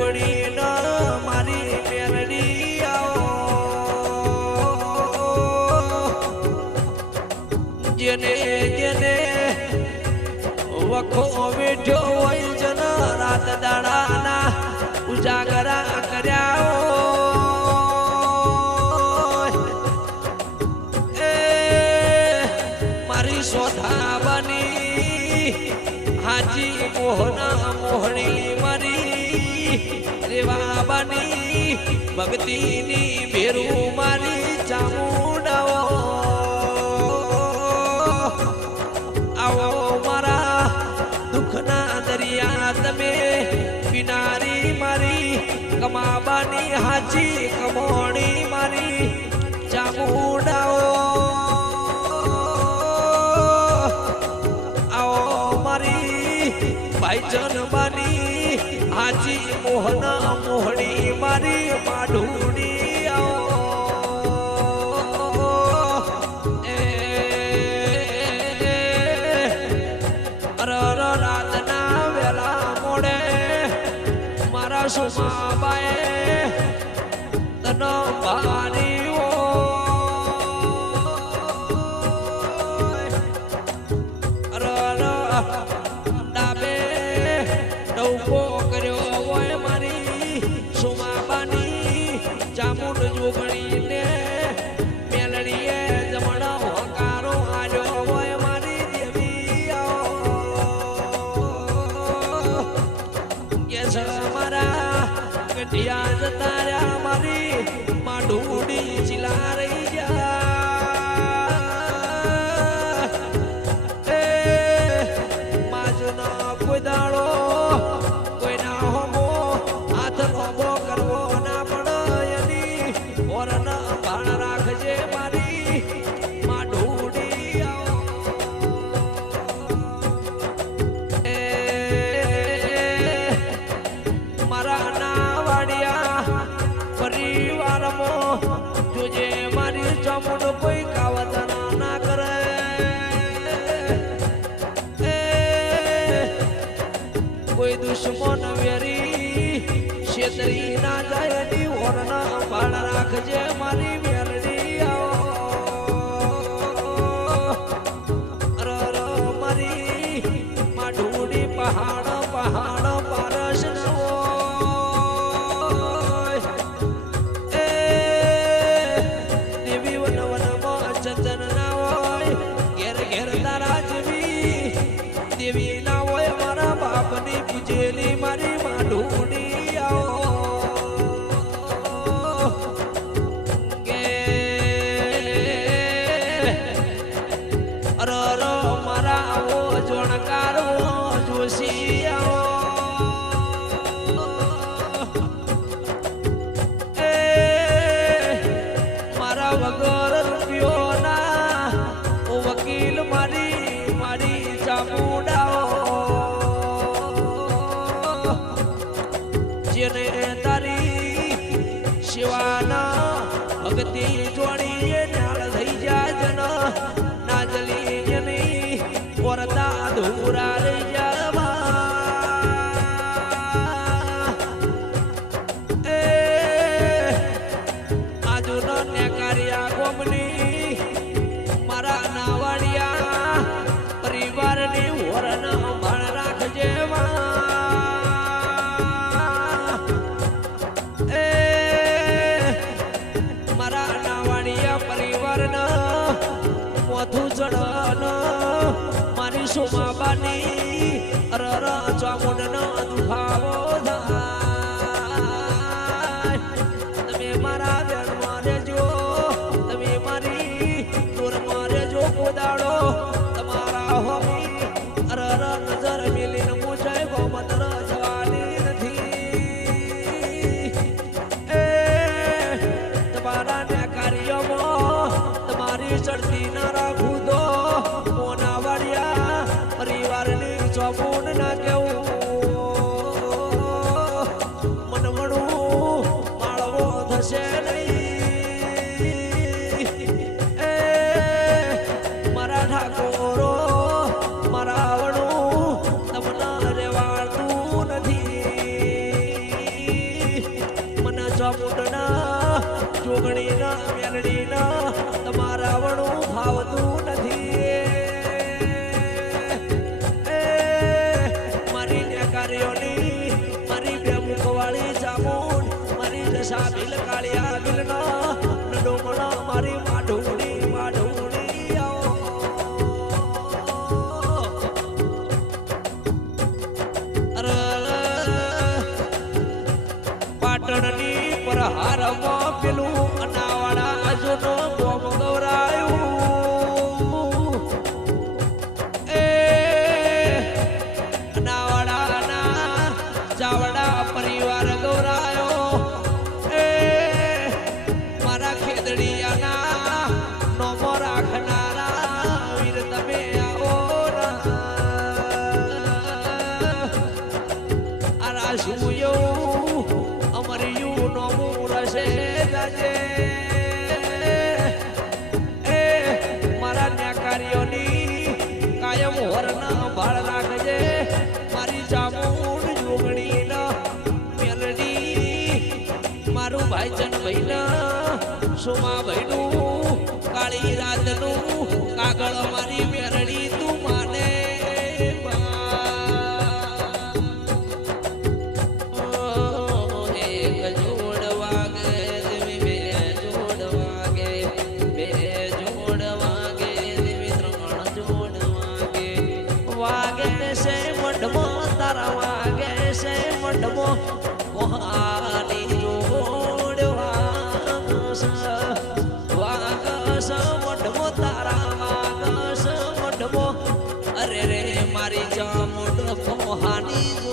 જોગણી ન મારી મેલડી આવો જેને જેને વખો વેઠ્યો હોય જન રાત દાડાના ઉજાગરા કર્યા એ મારી શોધા બની હાજી મોહના મોહણી મારી રેવા બની ભક્તિની ભેરું મારી ચામુંડાઓ આવો મારા દુઃખના દરિયા તમે કિનારી મારી કમાબાની હાચી કમોણી મારી ચામુંડાઓ આવો મારી ભાઈજન બાની હાચી મોહના મોહણી મારી માઢુડી આવો રાતના વેલા મોડે મારા સુમાબાએ તન ભારી ડાબે ડૌકો કર્યો હોય મારી સુમાબાની ચામુંડ જોગણીને મેલડીએ જમણો હકારો આલ્યો હોય મારી દેવી મારા ગઢિયા જતા રહ્યા મારી માઢુડી ચીલા રહી ગયા માજનો કોઈ દાડો કોઈ ના હોમો હાથ નોબો કરવો ના પડે એની ઓરન ભાણ રાખજે મારી માઢુડી મારા નાવાડિયા પરિવારમાં જોજે મારી ચામુંડ કોઈ કાવતના ના કરે કોઈ દુશ્મન વેરી છેતરી ના જાય ની ઓરના ભાળ રાખજે મારી મેલડી આવો મારી માઢુડી પહાડ પહાડ પારસ દેવી વન વનમાં ચંદન ના હોય ઘેર ઘેર તારા જેવી દેવી ના હોય મારા બાપની પૂજેલી મારી માઢુડી આવો કે અર મારા આવો જોણકારો જોશી આવો એ મારા વગર રૂપિયો ના વકીલ મારી મારી ચામુંડાઓ જેને તારી શિવાના ભક્તિ જોડીએ નાળ થઈ જાય જન નાજલી જની વરતા ધૂરા રહી જવા એ આજુ ને કાર્યા ગોમની મારા નાવાડિયા પરિવારની વરણ ભાણ રાખજે મારા નાવાડિયા પરિવારના મોથું ચડન મારી સુમાબાની અરર ચામુંડનો દુખાવો થાય તમે મારા બેનમાં રહેજો તમે મારી દૂરમાં રહેજો કોદાડો તમારા હોમી અરર નજર મિલીને પૂછાય ગોમતર જવાની નથી એ તમારા ને કાર્યમાં તમારી ચડતી ના રાખું તો મોના વાડિયા પરિવારની ચોપુન ના કેવું ચામુંડના જોગણીના મેલડીના તમારા વણું ભાવતું નથી મારી નેકારીઓની મારી બે મુખવાળી ચામુંડ મારી દશા બિલ કાળિયા બિલના નડોમણા મારી માઢુડી પાટણની પરહારમાં પેલું અનાવાળા આજુનો બોમ ગવરાયું એ અનાવાળાના ચાવડા પરિવાર ગવરાયો એ મારા ખેદડિયાના નોમો રાખનારા વીર તમે આવો આ રાશુયો અમરિયું નો મૂરશે જાજે એ મારા ન્યાકારીઓની કાયમ હોરના ભાળ રાખજે મારી ચામુંડ જોગણીના મેલડી મારું ભાઈ ચનભાઈના સુમાભાઈનું કાળી રાતનું કાગળ મારી મેરડી તું માને તારા વાગે છે મંડમો વહાની જોડ વાગસ મંડમો તારા વાગસ મંડમો અરે રે મારી ચામુંડ વહાની